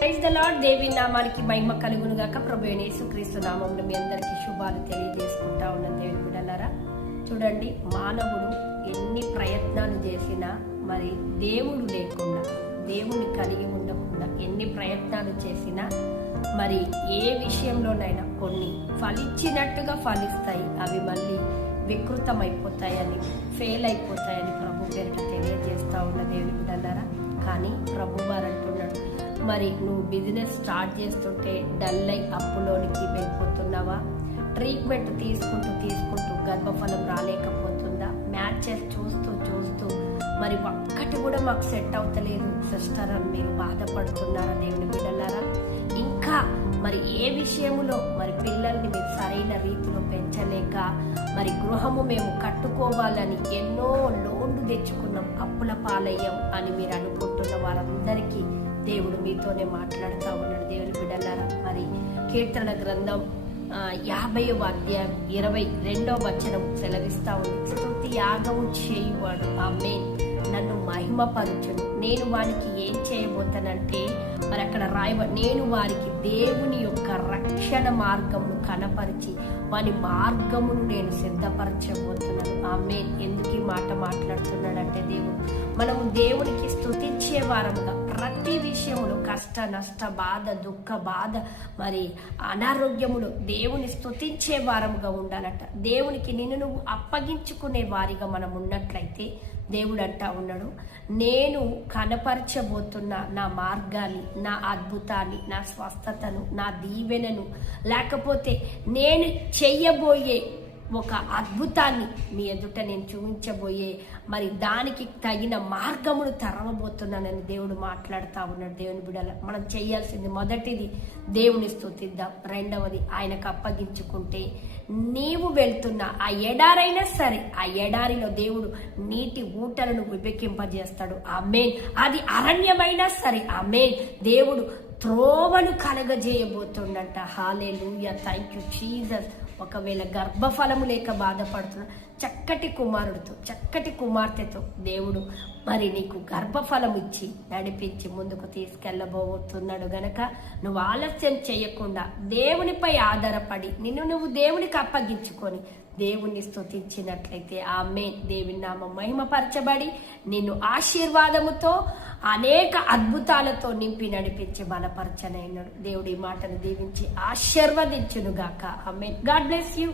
Praise the lord. దేవి నామానికి మహిమ కలుగును గాక. ప్రభువైన యేసుక్రీస్తు నామమున మీ అందరికీ శుభాలు తెలియజేసుకుంటా ఉన్న దేవుని బిడ్డలారా, చూడండి, మానవుడు ఎన్ని ప్రయత్నాలు చేసినా మరి దేవుడు లేకుండా, దేవుని కలిగి ఉండకుండా ఎన్ని ప్రయత్నాలు చేసినా మరి ఏ విషయంలోనైనా కొన్ని ఫలించినట్టుగా ఫలిస్తాయి, అవి మళ్ళీ వికృతమైపోతాయని, ఫెయిల్ అయిపోతాయని ప్రభు పేరిట తెలియజేస్తా ఉన్న దేవుని బిడ్డలారా. కానీ ప్రభు వారు అంటున్నాడు, మరి నువ్వు బిజినెస్ స్టార్ట్ చేస్తుంటే డల్ అయి అప్పులోనికి వెళ్ళిపోతున్నావా? ట్రీట్మెంట్ తీసుకుంటూ గర్భఫలం రాలేకపోతుందా? మ్యాచెస్ చూస్తూ మరి ఒక్కటి కూడా మాకు సెట్ అవుతలేదు సిస్టర్ అని మీరు బాధపడుతున్నారా దేవుని బిడ్డలారా? ఇంకా మరి ఏ విషయములో మరి పిల్లల్ని మీరు సరైన రీతిలో పెంచలేక మరి గృహము మేము కట్టుకోవాలని ఎన్నో లోన్లు తెచ్చుకున్నాం, అప్పుల పాలయ్యాం అని మీరు అనుకుంటున్న వారందరికీ దేవుడు మీతోనే మాట్లాడుతూ ఉన్నాడు దేవుని బిడ్డలారా. మరి కీర్తన గ్రంథం 50వ అధ్యాయం 22వ వచనం సెలవిస్తా ఉంది, స్తుతి యాగము చేయువాడు ఆమేన్ నన్ను మహిమపరచును, నేను వారికి ఏం చేయబోతానంటే మరి అక్కడ నేను వారికి దేవుని యొక్క రక్షణ మార్గమును కనపరిచి వాని మార్గమును నేను సిద్ధపరచబోతున్నాను ఆమేన్. ఎందుకు ఈ మాట మాట్లాడుతున్నాడంటే మనము దేవునికి స్తుతించే వారముగా ప్రతి విషయములు కష్ట నష్ట బాధ దుఃఖ బాధ మరి అనారోగ్యములు దేవుని స్తుతించే వారముగా ఉండాలట. దేవునికి నిన్ను నువ్వు అప్పగించుకునే వారిగా మనం ఉన్నట్లయితే దేవుడు అంటా ఉన్నాడు, నేను కనపరచబోతున్న నా మార్గాన్ని, నా అద్భుతాన్ని, నా స్వస్థతను, నా దీవెనను, లేకపోతే నేను చెయ్యబోయే ఒక అద్భుతాన్ని మీ ఎదుట నేను చూపించబోయే మరి దానికి తగిన మార్గమును తెరవబోతున్నానని దేవుడు మాట్లాడుతూ ఉన్నాడు. దేవుని బిడ్డల మనం చేయాల్సింది మొదటిది దేవుని స్తుతిద్దాం, రెండవది ఆయనకు అప్పగించుకుంటే నీవు వెళ్తున్న ఆ ఎడారైనా సరే ఆ ఎడారిలో దేవుడు నీటి ఊటలను విభజింపజేస్తాడు ఆమేన్. అది అరణ్యమైనా సరే ఆమేన్, దేవుడు త్రోవను కలగజేయబోతుండంట. హల్లెలూయా, థ్యాంక్ యూ జీసస్. ఒకవేళ గర్భఫలము లేక బాధపడుతున్న చక్కటి కుమారుడితో చక్కటి కుమార్తెతో దేవుడు మరి నీకు గర్భఫలం ఇచ్చి నడిపించి ముందుకు తీసుకెళ్ళబోతున్నాడు గనక నువ్వు ఆలస్యం చేయకుండా దేవునిపై ఆధారపడి నువ్వు దేవునికి అప్పగించుకొని దేవుణ్ణి స్తుతించినట్లయితే ఆమేన్, దేవుని నామం మహిమపరచబడి నిన్ను ఆశీర్వాదముతో అనేక అద్భుతాలతో నింపి నడిపించి బలపరచనైనాడు. దేవుడి మాటను దీవించి ఆశీర్వదించును గాక ఆమేన్. God bless you.